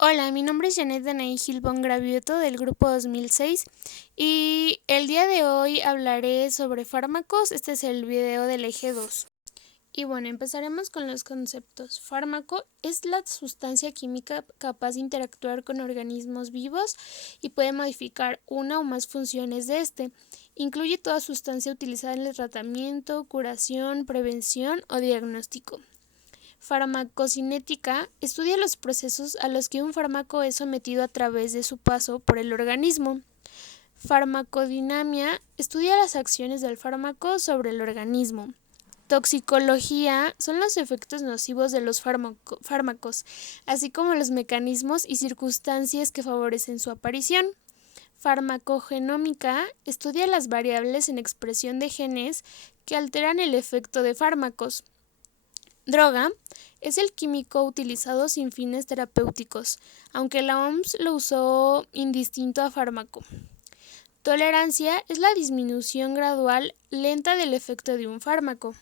Hola, mi nombre es Janet Danaí Gilbón Gravioto del grupo 2006 y el día de hoy hablaré sobre fármacos. Este es el video del eje 2. Y bueno, empezaremos con los conceptos. Fármaco es la sustancia química capaz de interactuar con organismos vivos y puede modificar una o más funciones de este. Incluye toda sustancia utilizada en el tratamiento, curación, prevención o diagnóstico. Farmacocinética estudia los procesos a los que un fármaco es sometido a través de su paso por el organismo. Farmacodinamia estudia las acciones del fármaco sobre el organismo. Toxicología son los efectos nocivos de los fármacos, así como los mecanismos y circunstancias que favorecen su aparición. Farmacogenómica estudia las variables en expresión de genes que alteran el efecto de fármacos. Droga es el químico utilizado sin fines terapéuticos, aunque la OMS lo usó indistinto a fármaco. Tolerancia es la disminución gradual lenta del efecto de un fármaco.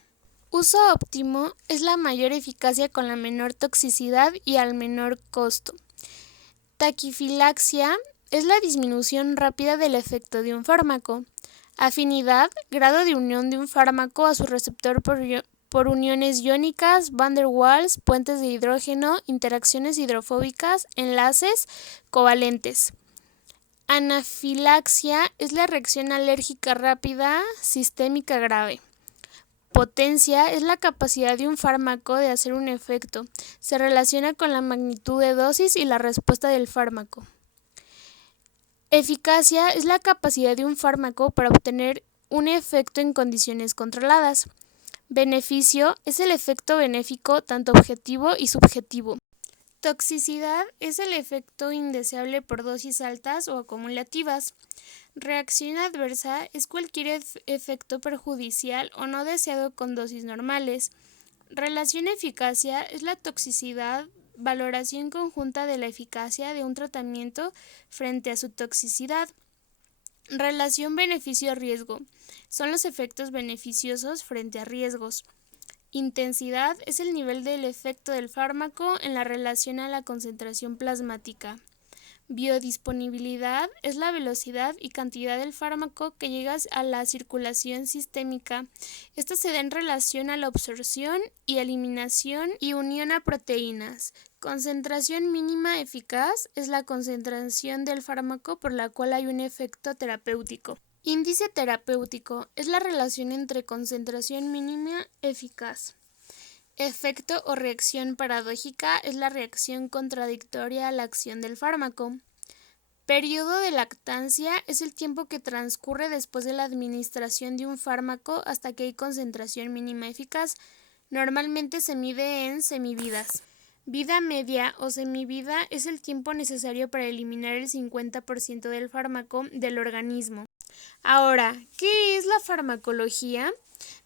Uso óptimo es la mayor eficacia con la menor toxicidad y al menor costo. Taquifilaxia es la disminución rápida del efecto de un fármaco. Afinidad, grado de unión de un fármaco a su receptor por uniones iónicas, van der Waals, puentes de hidrógeno, interacciones hidrofóbicas, enlaces covalentes. Anafilaxia es la reacción alérgica rápida, sistémica grave. Potencia es la capacidad de un fármaco de hacer un efecto. Se relaciona con la magnitud de dosis y la respuesta del fármaco. Eficacia es la capacidad de un fármaco para obtener un efecto en condiciones controladas. Beneficio es el efecto benéfico tanto objetivo y subjetivo. Toxicidad es el efecto indeseable por dosis altas o acumulativas. Reacción adversa es cualquier efecto perjudicial o no deseado con dosis normales. Relación eficacia es la toxicidad, valoración conjunta de la eficacia de un tratamiento frente a su toxicidad. Relación beneficio-riesgo son los efectos beneficiosos frente a riesgos. Intensidad es el nivel del efecto del fármaco en la relación a la concentración plasmática. Biodisponibilidad es la velocidad y cantidad del fármaco que llega a la circulación sistémica. Esta se da en relación a la absorción y eliminación y unión a proteínas. Concentración mínima eficaz es la concentración del fármaco por la cual hay un efecto terapéutico. Índice terapéutico es la relación entre concentración mínima eficaz. Efecto o reacción paradójica es la reacción contradictoria a la acción del fármaco. Periodo de lactancia es el tiempo que transcurre después de la administración de un fármaco hasta que hay concentración mínima eficaz. Normalmente se mide en semividas. Vida media o semivida es el tiempo necesario para eliminar el 50% del fármaco del organismo. Ahora, ¿qué es la farmacología?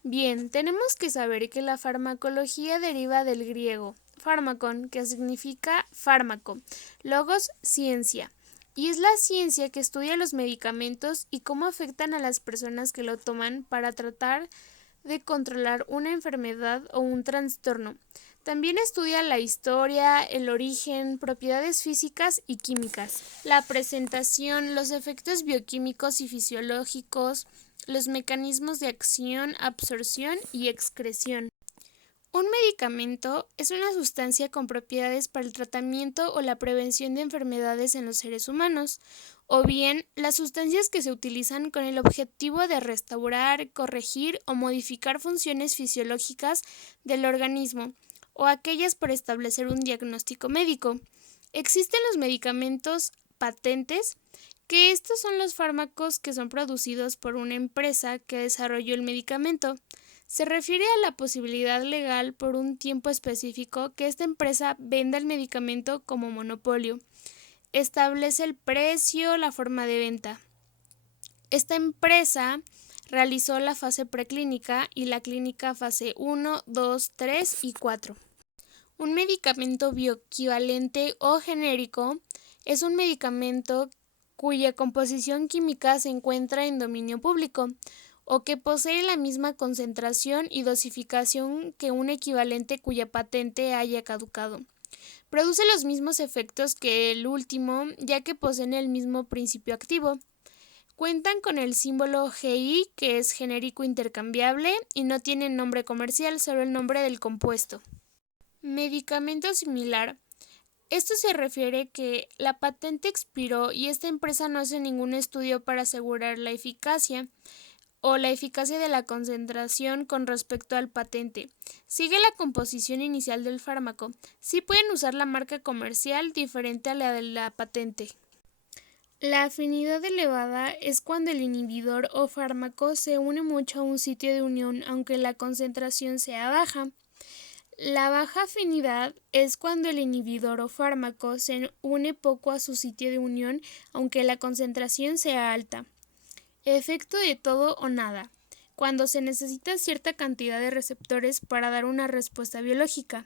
Bien, tenemos que saber que la farmacología deriva del griego fármakon, que significa fármaco, logos, ciencia, y es la ciencia que estudia los medicamentos y cómo afectan a las personas que lo toman para tratar de controlar una enfermedad o un trastorno. También estudia la historia, el origen, propiedades físicas y químicas, la presentación, los efectos bioquímicos y fisiológicos, los mecanismos de acción, absorción y excreción. Un medicamento es una sustancia con propiedades para el tratamiento o la prevención de enfermedades en los seres humanos, o bien las sustancias que se utilizan con el objetivo de restaurar, corregir o modificar funciones fisiológicas del organismo, o aquellas para establecer un diagnóstico médico. Existen los medicamentos patentes, que estos son los fármacos que son producidos por una empresa que desarrolló el medicamento. Se refiere a la posibilidad legal por un tiempo específico que esta empresa venda el medicamento como monopolio. Establece el precio, la forma de venta. Esta empresa realizó la fase preclínica y la clínica fase 1, 2, 3 y 4. Un medicamento bioequivalente o genérico es un medicamento cuya composición química se encuentra en dominio público o que posee la misma concentración y dosificación que un equivalente cuya patente haya caducado. Produce los mismos efectos que el último, ya que poseen el mismo principio activo. Cuentan con el símbolo GI, que es genérico intercambiable, y no tienen nombre comercial, solo el nombre del compuesto. Medicamento similar. Esto se refiere que la patente expiró y esta empresa no hace ningún estudio para asegurar la eficacia o la eficacia de la concentración con respecto al patente. Sigue la composición inicial del fármaco. Sí pueden usar la marca comercial diferente a la de la patente. La afinidad elevada es cuando el inhibidor o fármaco se une mucho a un sitio de unión aunque la concentración sea baja. La baja afinidad es cuando el inhibidor o fármaco se une poco a su sitio de unión aunque la concentración sea alta. Efecto de todo o nada, cuando se necesita cierta cantidad de receptores para dar una respuesta biológica.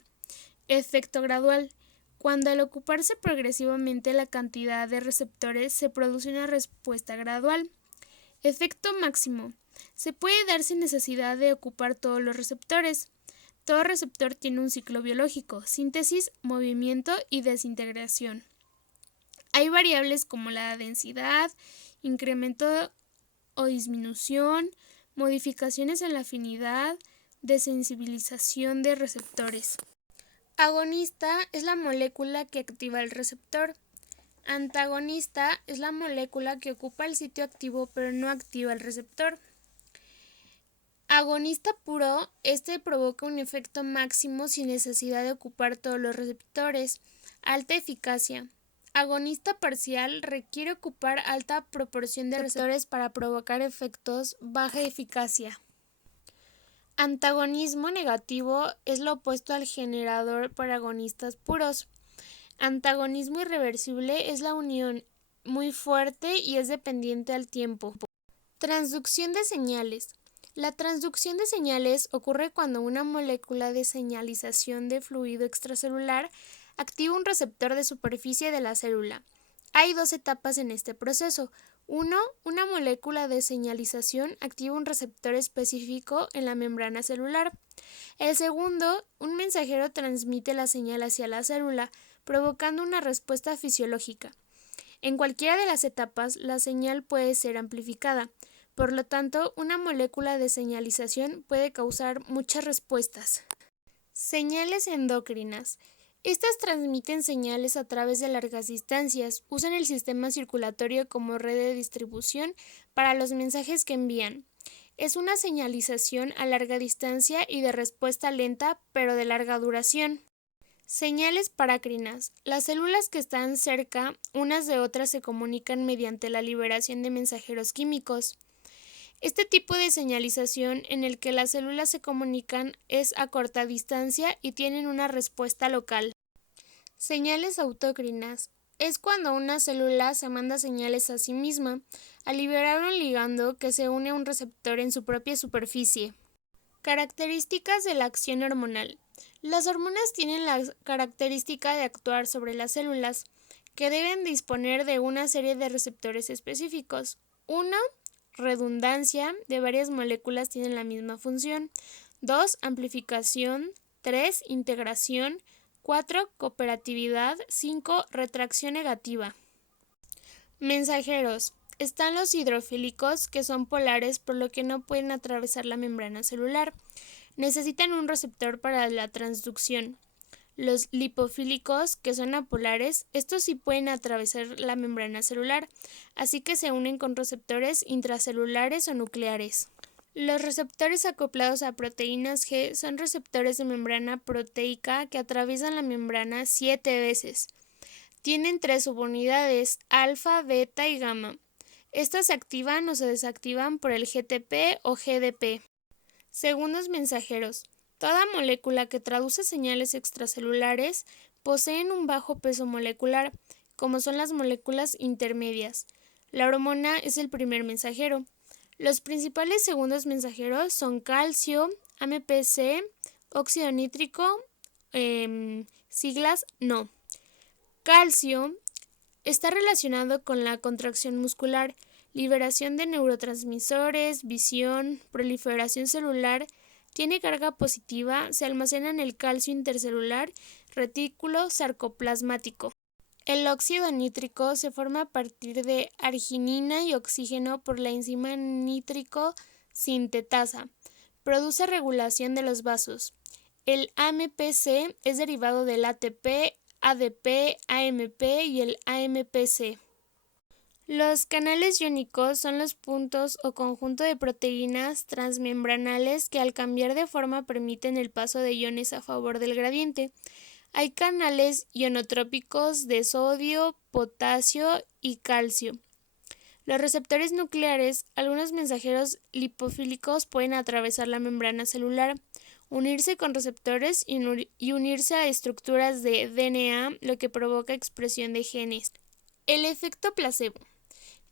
Efecto gradual, cuando al ocuparse progresivamente la cantidad de receptores se produce una respuesta gradual. Efecto máximo, se puede dar sin necesidad de ocupar todos los receptores. Todo receptor tiene un ciclo biológico: síntesis, movimiento y desintegración. Hay variables como la densidad, incremento o disminución, modificaciones en la afinidad, desensibilización de receptores. Agonista es la molécula que activa el receptor. Antagonista es la molécula que ocupa el sitio activo pero no activa el receptor. Agonista puro, este provoca un efecto máximo sin necesidad de ocupar todos los receptores. Alta eficacia. Agonista parcial requiere ocupar alta proporción de receptores para provocar efectos baja eficacia. Antagonismo negativo es lo opuesto al generador por agonistas puros. Antagonismo irreversible es la unión muy fuerte y es dependiente al tiempo. Transducción de señales. La transducción de señales ocurre cuando una molécula de señalización de fluido extracelular activa un receptor de superficie de la célula. Hay dos etapas en este proceso. 1. Una molécula de señalización activa un receptor específico en la membrana celular. El segundo, un mensajero transmite la señal hacia la célula, provocando una respuesta fisiológica. En cualquiera de las etapas, la señal puede ser amplificada. Por lo tanto, una molécula de señalización puede causar muchas respuestas. Señales endocrinas. Estas transmiten señales a través de largas distancias, usan el sistema circulatorio como red de distribución para los mensajes que envían. Es una señalización a larga distancia y de respuesta lenta, pero de larga duración. Señales parácrinas. Las células que están cerca unas de otras se comunican mediante la liberación de mensajeros químicos. Este tipo de señalización en el que las células se comunican es a corta distancia y tienen una respuesta local. Señales autócrinas. Es cuando una célula se manda señales a sí misma al liberar un ligando que se une a un receptor en su propia superficie. Características de la acción hormonal. Las hormonas tienen la característica de actuar sobre las células, que deben disponer de una serie de receptores específicos. 1. Redundancia, de varias moléculas tienen la misma función. 2. Amplificación. 3. Integración. 4. Cooperatividad. 5. Retracción negativa. Mensajeros. Están los hidrofílicos, que son polares, por lo que no pueden atravesar la membrana celular. Necesitan un receptor para la transducción. Los lipofílicos, que son apolares, estos sí pueden atravesar la membrana celular, así que se unen con receptores intracelulares o nucleares. Los receptores acoplados a proteínas G son receptores de membrana proteica que atraviesan la membrana 7 veces. Tienen 3 subunidades, alfa, beta y gamma. Estas se activan o se desactivan por el GTP o GDP. Segundos mensajeros. Toda molécula que traduce señales extracelulares poseen un bajo peso molecular, como son las moléculas intermedias. La hormona es el primer mensajero. Los principales segundos mensajeros son calcio, AMPC, óxido nítrico, siglas NO. Calcio está relacionado con la contracción muscular, liberación de neurotransmisores, visión, proliferación celular. Tiene carga positiva, se almacena en el calcio intercelular, retículo sarcoplasmático. El óxido nítrico se forma a partir de arginina y oxígeno por la enzima nítrico sintetasa. Produce regulación de los vasos. El AMPC es derivado del ATP, ADP, AMP y el AMPC. Los canales iónicos son los puntos o conjunto de proteínas transmembranales que al cambiar de forma permiten el paso de iones a favor del gradiente. Hay canales ionotrópicos de sodio, potasio y calcio. Los receptores nucleares, algunos mensajeros lipofílicos pueden atravesar la membrana celular, unirse con receptores y unirse a estructuras de DNA, lo que provoca expresión de genes. El efecto placebo.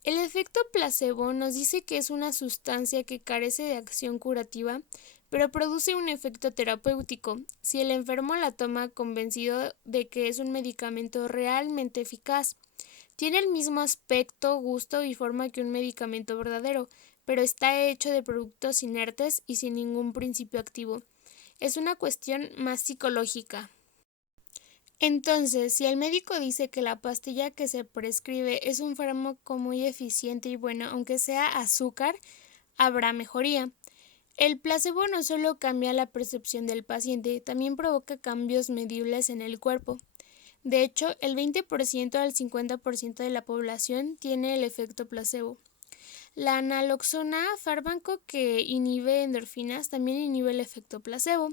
El efecto placebo nos dice que es una sustancia que carece de acción curativa, pero produce un efecto terapéutico si el enfermo la toma convencido de que es un medicamento realmente eficaz. Tiene el mismo aspecto, gusto y forma que un medicamento verdadero, pero está hecho de productos inertes y sin ningún principio activo. Es una cuestión más psicológica. Entonces, si el médico dice que la pastilla que se prescribe es un fármaco muy eficiente y bueno, aunque sea azúcar, habrá mejoría. El placebo no solo cambia la percepción del paciente, también provoca cambios medibles en el cuerpo. De hecho, el 20% al 50% de la población tiene el efecto placebo. La naloxona, fármaco que inhibe endorfinas, también inhibe el efecto placebo.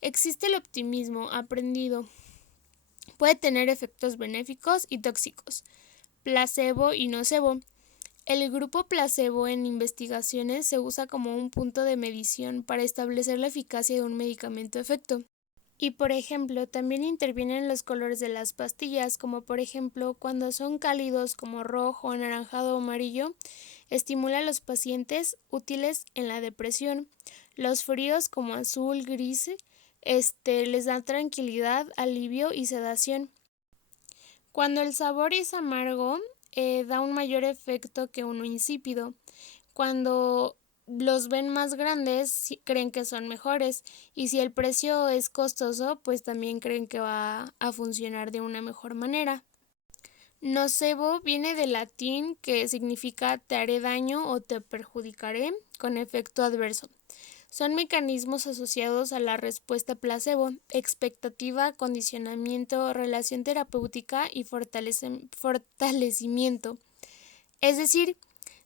Existe el optimismo aprendido. Puede tener efectos benéficos y tóxicos, placebo y nocebo. El grupo placebo en investigaciones se usa como un punto de medición para establecer la eficacia de un medicamento efecto. Y por ejemplo, también intervienen los colores de las pastillas, como por ejemplo cuando son cálidos como rojo, anaranjado o amarillo, estimula a los pacientes útiles en la depresión. Los fríos como azul, gris, les da tranquilidad, alivio y sedación. Cuando el sabor es amargo, da un mayor efecto que uno insípido. Cuando los ven más grandes, creen que son mejores. Y si el precio es costoso, pues también creen que va a funcionar de una mejor manera. Nocebo viene del latín que significa te haré daño o te perjudicaré con efecto adverso. Son mecanismos asociados a la respuesta placebo, expectativa, condicionamiento, relación terapéutica y fortalecimiento. Es decir,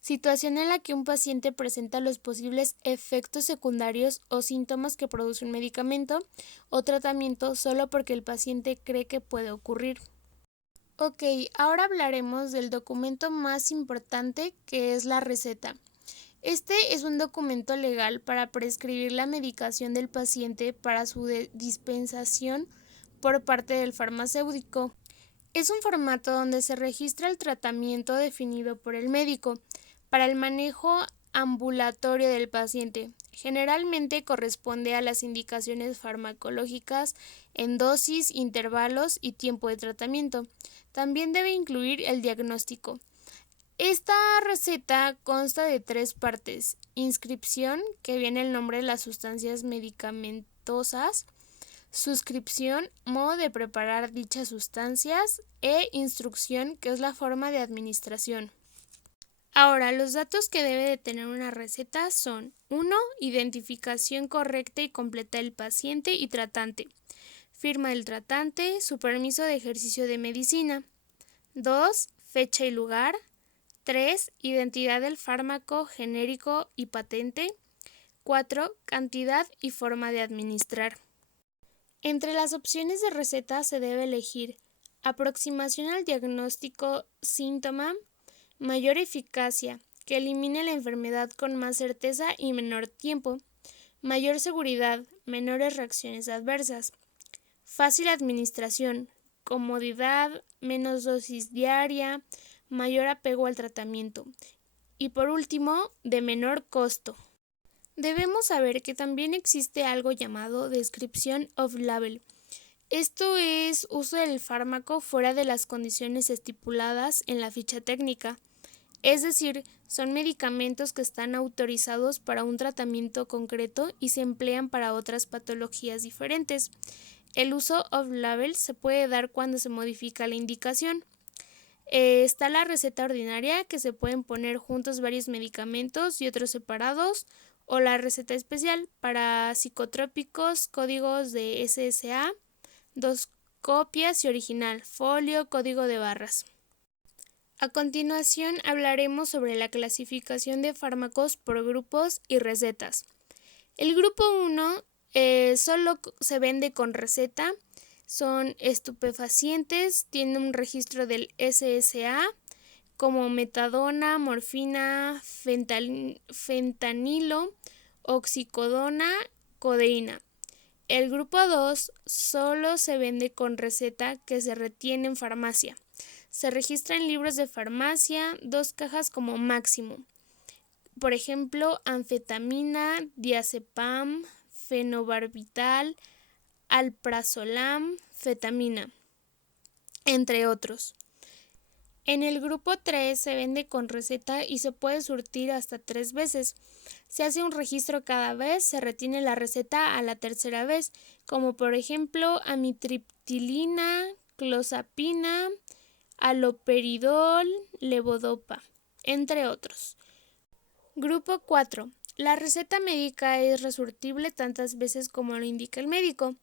situación en la que un paciente presenta los posibles efectos secundarios o síntomas que produce un medicamento o tratamiento solo porque el paciente cree que puede ocurrir. Ok, ahora hablaremos del documento más importante, que es la receta. Este es un documento legal para prescribir la medicación del paciente para su dispensación por parte del farmacéutico. Es un formato donde se registra el tratamiento definido por el médico para el manejo ambulatorio del paciente. Generalmente corresponde a las indicaciones farmacológicas en dosis, intervalos y tiempo de tratamiento. También debe incluir el diagnóstico. Esta receta consta de 3 partes: inscripción, que viene el nombre de las sustancias medicamentosas; suscripción, modo de preparar dichas sustancias; e instrucción, que es la forma de administración. Ahora, los datos que debe de tener una receta son: 1. Identificación correcta y completa del paciente y tratante. Firma del tratante, su permiso de ejercicio de medicina. 2. Fecha y lugar. 3. Identidad del fármaco, genérico y patente. 4. Cantidad y forma de administrar. Entre las opciones de receta se debe elegir aproximación al diagnóstico síntoma, mayor eficacia, que elimine la enfermedad con más certeza y menor tiempo, mayor seguridad, menores reacciones adversas, fácil administración, comodidad, menos dosis diaria, mayor apego al tratamiento y por último, de menor costo. Debemos saber que también existe algo llamado description of label. Esto es uso del fármaco fuera de las condiciones estipuladas en la ficha técnica, es decir, son medicamentos que están autorizados para un tratamiento concreto y se emplean para otras patologías diferentes. El uso off-label se puede dar cuando se modifica la indicación. Está la receta ordinaria, que se pueden poner juntos varios medicamentos y otros separados, o la receta especial para psicotrópicos, códigos de SSA, 2 copias y original, folio, código de barras. A continuación hablaremos sobre la clasificación de fármacos por grupos y recetas. El grupo 1 solo se vende con receta, son estupefacientes, tienen un registro del SSA como metadona, morfina, fentanilo, oxicodona, codeína. El grupo 2 solo se vende con receta que se retiene en farmacia. Se registra en libros de farmacia 2 cajas como máximo. Por ejemplo, anfetamina, diazepam, fenobarbital, alprazolam, fetamina, entre otros. En el grupo 3 se vende con receta y se puede surtir hasta 3 veces. Se hace un registro cada vez, se retiene la receta a la tercera vez, como por ejemplo amitriptilina, clozapina, haloperidol, levodopa, entre otros. Grupo 4. La receta médica es resurtible tantas veces como lo indica el médico.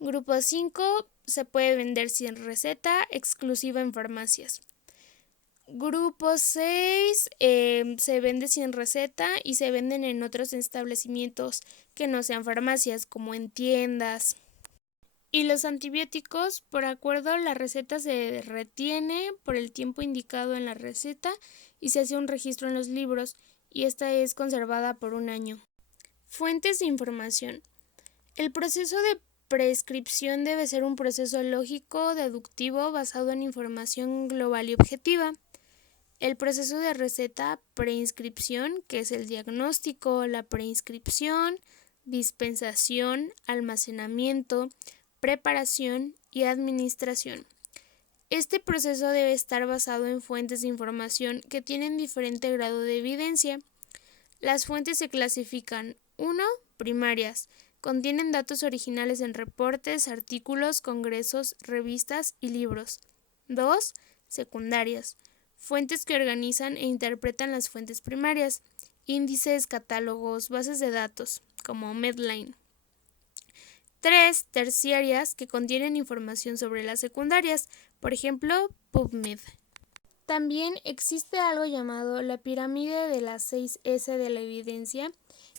Grupo 5. Se puede vender sin receta, exclusiva en farmacias. Grupo 6. Se vende sin receta y se venden en otros establecimientos que no sean farmacias, como en tiendas. Y los antibióticos, por acuerdo, la receta se retiene por el tiempo indicado en la receta y se hace un registro en los libros, y esta es conservada por 1 año. Fuentes de información. El proceso de prescripción debe ser un proceso lógico, deductivo, basado en información global y objetiva. El proceso de receta preinscripción, que es el diagnóstico, la preinscripción, dispensación, almacenamiento, preparación y administración. Este proceso debe estar basado en fuentes de información que tienen diferente grado de evidencia. Las fuentes se clasifican: 1. Primarias. Contienen datos originales en reportes, artículos, congresos, revistas y libros. 2. Secundarias. Fuentes que organizan e interpretan las fuentes primarias. Índices, catálogos, bases de datos, como Medline. 3. Terciarias, que contienen información sobre las secundarias, por ejemplo, PubMed. También existe algo llamado la pirámide de las 6S de la evidencia,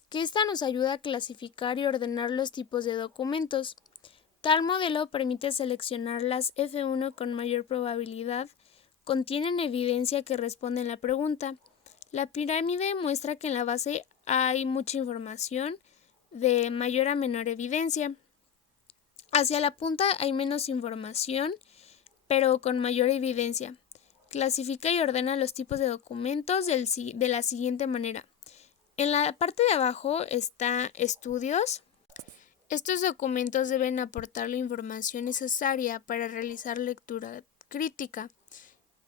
que esta nos ayuda a clasificar y ordenar los tipos de documentos. Tal modelo permite seleccionar las F1 con mayor probabilidad, contienen evidencia que responde a la pregunta. La pirámide muestra que en la base hay mucha información de mayor a menor evidencia. Hacia la punta hay menos información, pero con mayor evidencia. Clasifica y ordena los tipos de documentos de la siguiente manera. En la parte de abajo está estudios. Estos documentos deben aportar la información necesaria para realizar lectura crítica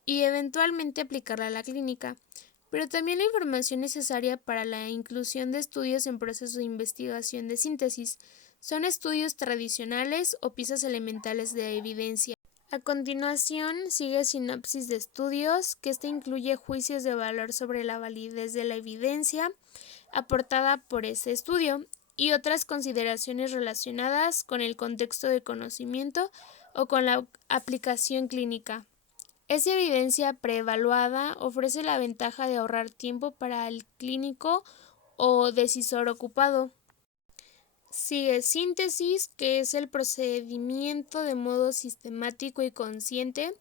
y eventualmente aplicarla a la clínica, pero también la información necesaria para la inclusión de estudios en proceso de investigación de síntesis. Son estudios tradicionales o piezas elementales de evidencia. A continuación sigue sinopsis de estudios, que incluye juicios de valor sobre la validez de la evidencia aportada por ese estudio y otras consideraciones relacionadas con el contexto de conocimiento o con la aplicación clínica. Esa evidencia preevaluada ofrece la ventaja de ahorrar tiempo para el clínico o decisor ocupado. Sigue síntesis, que es el procedimiento de modo sistemático y consciente.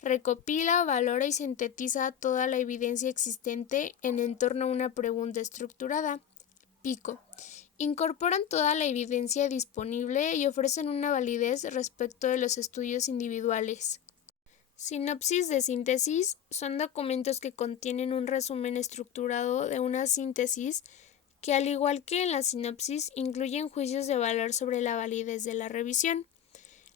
Recopila, valora y sintetiza toda la evidencia existente en torno a una pregunta estructurada. Pico. Incorporan toda la evidencia disponible y ofrecen una validez respecto de los estudios individuales. Sinopsis de síntesis son documentos que contienen un resumen estructurado de una síntesis que, al igual que en la sinopsis, incluyen juicios de valor sobre la validez de la revisión,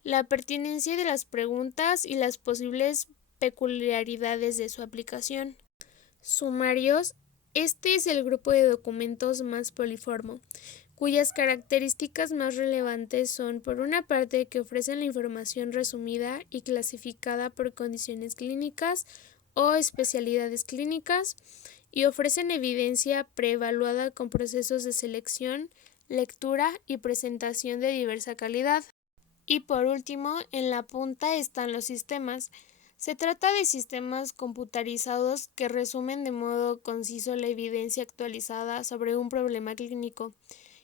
la pertinencia de las preguntas y las posibles peculiaridades de su aplicación. Sumarios. Este es el grupo de documentos más poliforme, cuyas características más relevantes son, por una parte, que ofrecen la información resumida y clasificada por condiciones clínicas o especialidades clínicas, y ofrecen evidencia preevaluada con procesos de selección, lectura y presentación de diversa calidad. Y por último, en la punta están los sistemas. Se trata de sistemas computarizados que resumen de modo conciso la evidencia actualizada sobre un problema clínico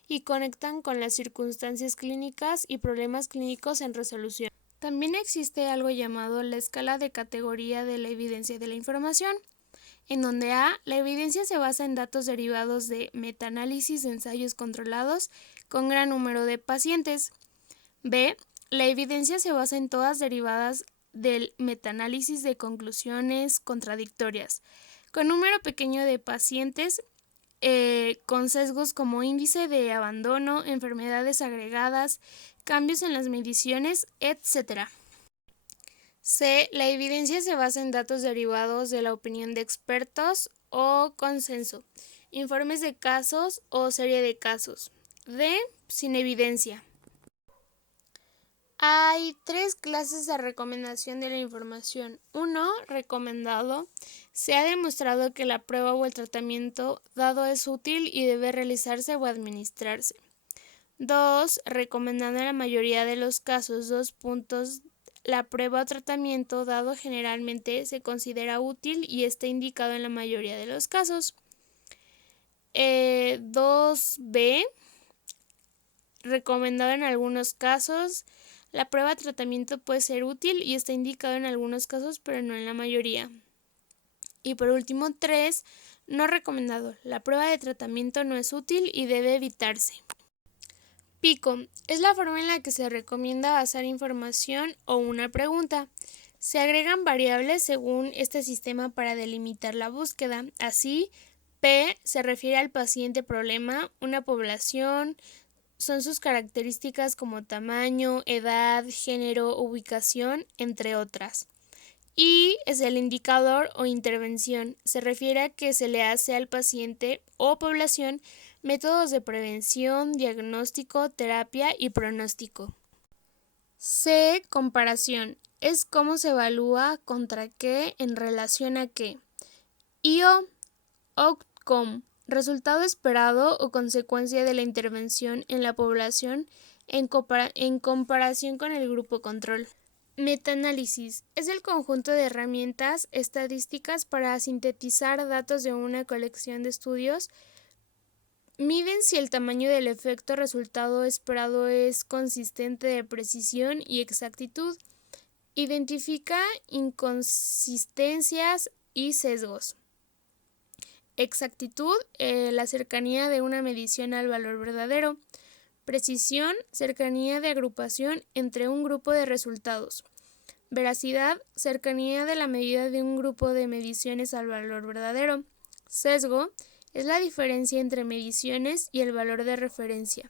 y conectan con las circunstancias clínicas y problemas clínicos en resolución. También existe algo llamado la escala de categoría de la evidencia de la información, en donde A, la evidencia se basa en datos derivados de metaanálisis de ensayos controlados con gran número de pacientes. B, la evidencia se basa en todas derivadas del metaanálisis de conclusiones contradictorias, con número pequeño de pacientes, con sesgos como índice de abandono, enfermedades agregadas, cambios en las mediciones, etc. C. La evidencia se basa en datos derivados de la opinión de expertos o consenso, informes de casos o serie de casos. D. Sin evidencia. Hay 3 clases de recomendación de la información. 1. Recomendado. Se ha demostrado que la prueba o el tratamiento dado es útil y debe realizarse o administrarse. 2. Recomendado en la mayoría de los casos. 2 puntos. La prueba o tratamiento dado generalmente se considera útil y está indicado en la mayoría de los casos. 2b. Recomendado en algunos casos. La prueba de tratamiento puede ser útil y está indicado en algunos casos, pero no en la mayoría. Y por último, 3. No recomendado. La prueba de tratamiento no es útil y debe evitarse. Pico. Es la forma en la que se recomienda basar información o una pregunta. Se agregan variables según este sistema para delimitar la búsqueda. Así, P se refiere al paciente problema, una población, son sus características como tamaño, edad, género, ubicación, entre otras. I es el indicador o intervención. Se refiere a que se le hace al paciente o población métodos de prevención, diagnóstico, terapia y pronóstico. C. Comparación. Es cómo se evalúa contra qué en relación a qué. I-O. Outcome. Resultado esperado o consecuencia de la intervención en la población en comparación con el grupo control. Metaanálisis. Es el conjunto de herramientas estadísticas para sintetizar datos de una colección de estudios. Miden si el tamaño del efecto resultado esperado es consistente de precisión y exactitud. Identifica inconsistencias y sesgos. Exactitud, la cercanía de una medición al valor verdadero. Precisión, cercanía de agrupación entre un grupo de resultados. Veracidad, cercanía de la medida de un grupo de mediciones al valor verdadero. Sesgo, es la diferencia entre mediciones y el valor de referencia.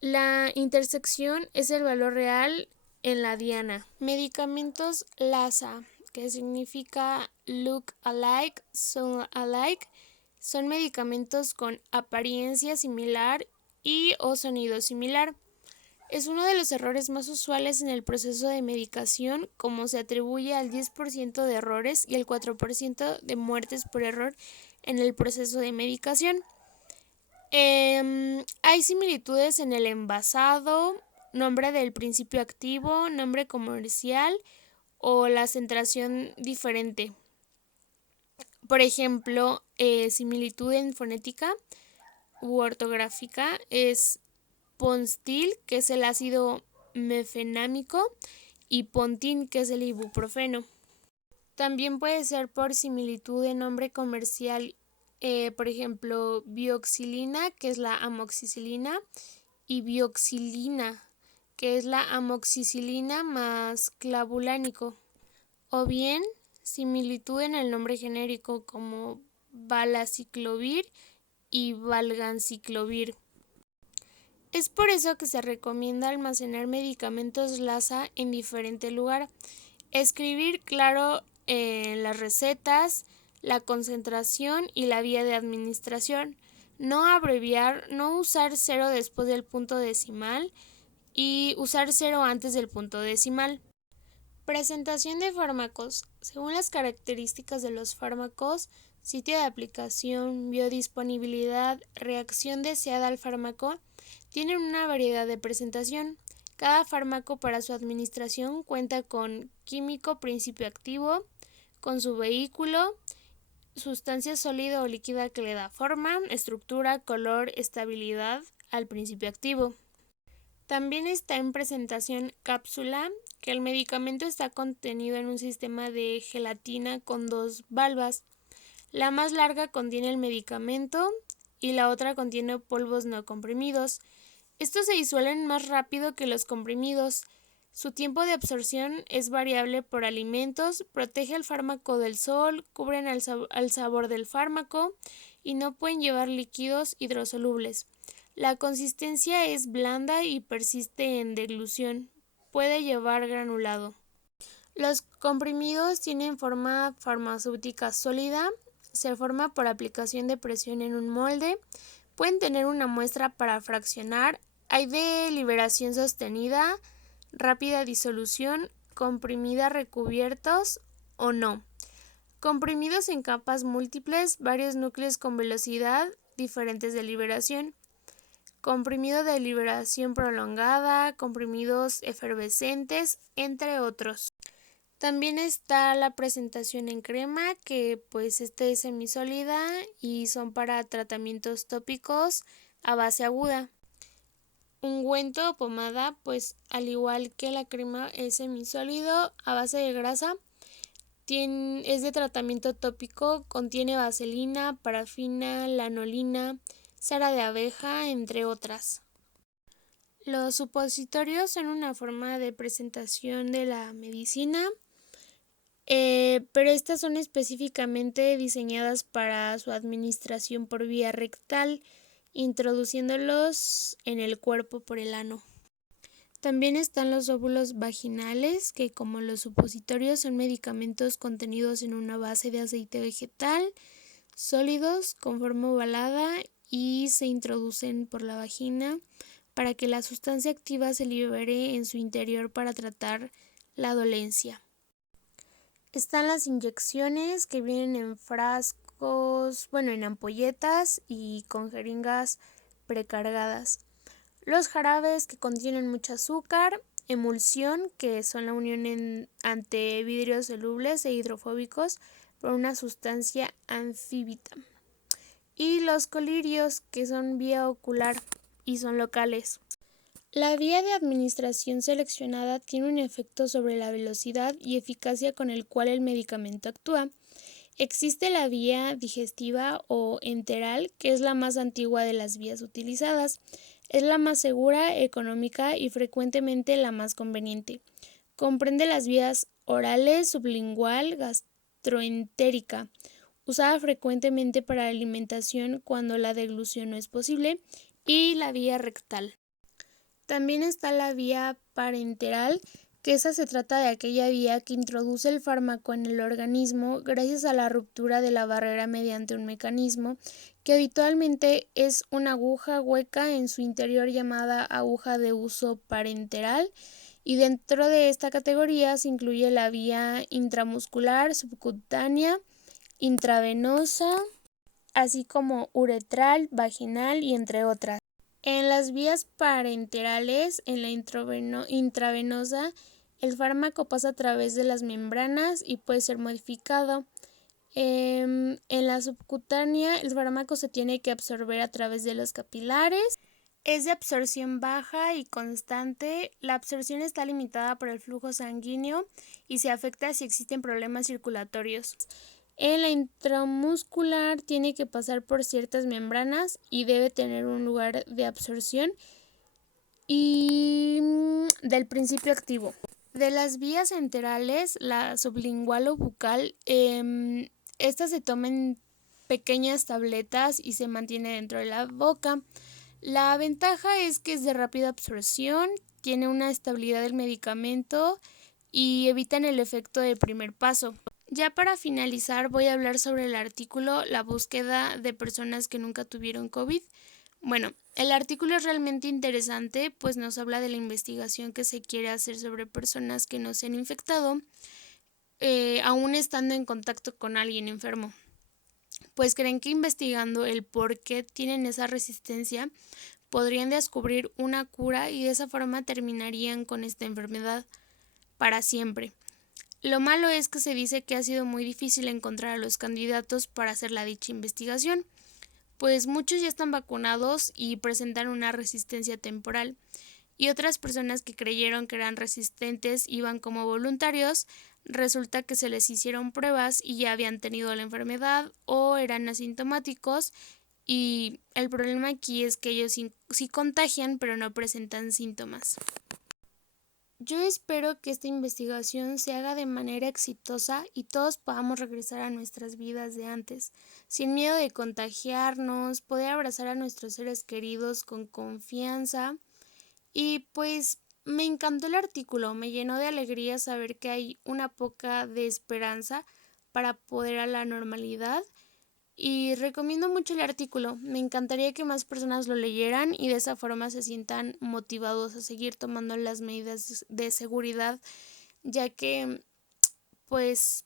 La intersección es el valor real en la diana. Medicamentos LASA, que significa look alike, sound alike, son medicamentos con apariencia similar y o sonido similar. Es uno de los errores más usuales en el proceso de medicación, como se atribuye al 10% de errores y el 4% de muertes por error en el proceso de medicación. Hay similitudes en el envasado, nombre del principio activo, nombre comercial o la centración diferente. Por ejemplo, similitud en fonética u ortográfica es Ponstil, que es el ácido mefenámico, y Pontin, que es el ibuprofeno. También puede ser por similitud de nombre comercial, por ejemplo, bioxilina, que es la amoxicilina, y bioxilina, que es la amoxicilina más clavulánico. O bien, similitud en el nombre genérico como valaciclovir y valganciclovir. Es por eso que se recomienda almacenar medicamentos LASA en diferente lugar. Escribir claro las recetas, la concentración y la vía de administración. no abreviar, no usar cero después del punto decimal y usar cero antes del punto decimal. Presentación de fármacos. Según las características de los fármacos, sitio de aplicación, biodisponibilidad, reacción deseada al fármaco, tienen una variedad de presentación. Cada fármaco para su administración cuenta con químico principio activo, con su vehículo, sustancia sólida o líquida que le da forma, estructura, color, estabilidad al principio activo. También está en presentación cápsula, que el medicamento está contenido en un sistema de gelatina con dos valvas. La más larga contiene el medicamento y la otra contiene polvos no comprimidos. Estos se disuelven más rápido que los comprimidos. Su tiempo de absorción es variable por alimentos, protege el fármaco del sol, cubren al sabor del fármaco y no pueden llevar líquidos hidrosolubles. La consistencia es blanda y persiste en deglución. Puede llevar granulado. Los comprimidos tienen forma farmacéutica sólida, se forma por aplicación de presión en un molde, pueden tener una muestra para fraccionar, hay de liberación sostenida, rápida disolución, comprimida recubiertos o no. Comprimidos en capas múltiples, varios núcleos con velocidad diferentes de liberación. Comprimido de liberación prolongada, comprimidos efervescentes, entre otros. También está la presentación en crema, que pues es semisólida y son para tratamientos tópicos a base aguda. Ungüento o pomada, pues al igual que la crema es semisólido a base de grasa, es de tratamiento tópico, contiene vaselina, parafina, lanolina, cera de abeja, entre otras. Los supositorios son una forma de presentación de la medicina, pero estas son específicamente diseñadas para su administración por vía rectal, introduciéndolos en el cuerpo por el ano. También están los óvulos vaginales, que como los supositorios son medicamentos contenidos en una base de aceite vegetal, sólidos, con forma ovalada y se introducen por la vagina para que la sustancia activa se libere en su interior para tratar la dolencia. Están las inyecciones, que vienen en frascos, en ampolletas y con jeringas precargadas. Los jarabes, que contienen mucho azúcar, emulsión, que son la unión ante vidrios solubles e hidrofóbicos por una sustancia anfíbita. Y los colirios, que son vía ocular y son locales. La vía de administración seleccionada tiene un efecto sobre la velocidad y eficacia con el cual el medicamento actúa. Existe la vía digestiva o enteral, que es la más antigua de las vías utilizadas. Es la más segura, económica y frecuentemente la más conveniente. Comprende las vías orales, sublingual, gastroentérica, usada frecuentemente para la alimentación cuando la deglución no es posible, y la vía rectal. También está la vía parenteral, que esa se trata de aquella vía que introduce el fármaco en el organismo gracias a la ruptura de la barrera mediante un mecanismo que habitualmente es una aguja hueca en su interior llamada aguja de uso parenteral, y dentro de esta categoría se incluye la vía intramuscular, subcutánea, intravenosa, así como uretral, vaginal y entre otras. En las vías parenterales, en la intravenosa, el fármaco pasa a través de las membranas y puede ser modificado. En la subcutánea, el fármaco se tiene que absorber a través de los capilares. Es de absorción baja y constante. La absorción está limitada por el flujo sanguíneo y se afecta si existen problemas circulatorios. En la intramuscular tiene que pasar por ciertas membranas y debe tener un lugar de absorción y del principio activo. De las vías enterales, la sublingual o bucal, estas se toman en pequeñas tabletas y se mantiene dentro de la boca. La ventaja es que es de rápida absorción, tiene una estabilidad del medicamento y evitan el efecto del primer paso. Ya para finalizar voy a hablar sobre el artículo La búsqueda de personas que nunca tuvieron COVID. Bueno, el artículo es realmente interesante, pues nos habla de la investigación que se quiere hacer sobre personas que no se han infectado, aún estando en contacto con alguien enfermo. Pues creen que investigando el por qué tienen esa resistencia, podrían descubrir una cura y de esa forma terminarían con esta enfermedad para siempre. Lo malo es que se dice que ha sido muy difícil encontrar a los candidatos para hacer la dicha investigación, pues muchos ya están vacunados y presentan una resistencia temporal, y otras personas que creyeron que eran resistentes iban como voluntarios, resulta que se les hicieron pruebas y ya habían tenido la enfermedad o eran asintomáticos, y el problema aquí es que ellos sí contagian pero no presentan síntomas. Yo espero que esta investigación se haga de manera exitosa y todos podamos regresar a nuestras vidas de antes, sin miedo de contagiarnos, poder abrazar a nuestros seres queridos con confianza. Y pues me encantó el artículo, me llenó de alegría saber que hay una poca de esperanza para poder a la normalidad. Y recomiendo mucho el artículo, me encantaría que más personas lo leyeran y de esa forma se sientan motivados a seguir tomando las medidas de seguridad, ya que pues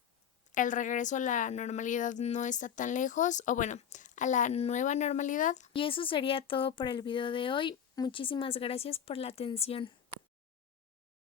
el regreso a la normalidad no está tan lejos, o bueno, a la nueva normalidad. Y eso sería todo por el video de hoy. Muchísimas gracias por la atención.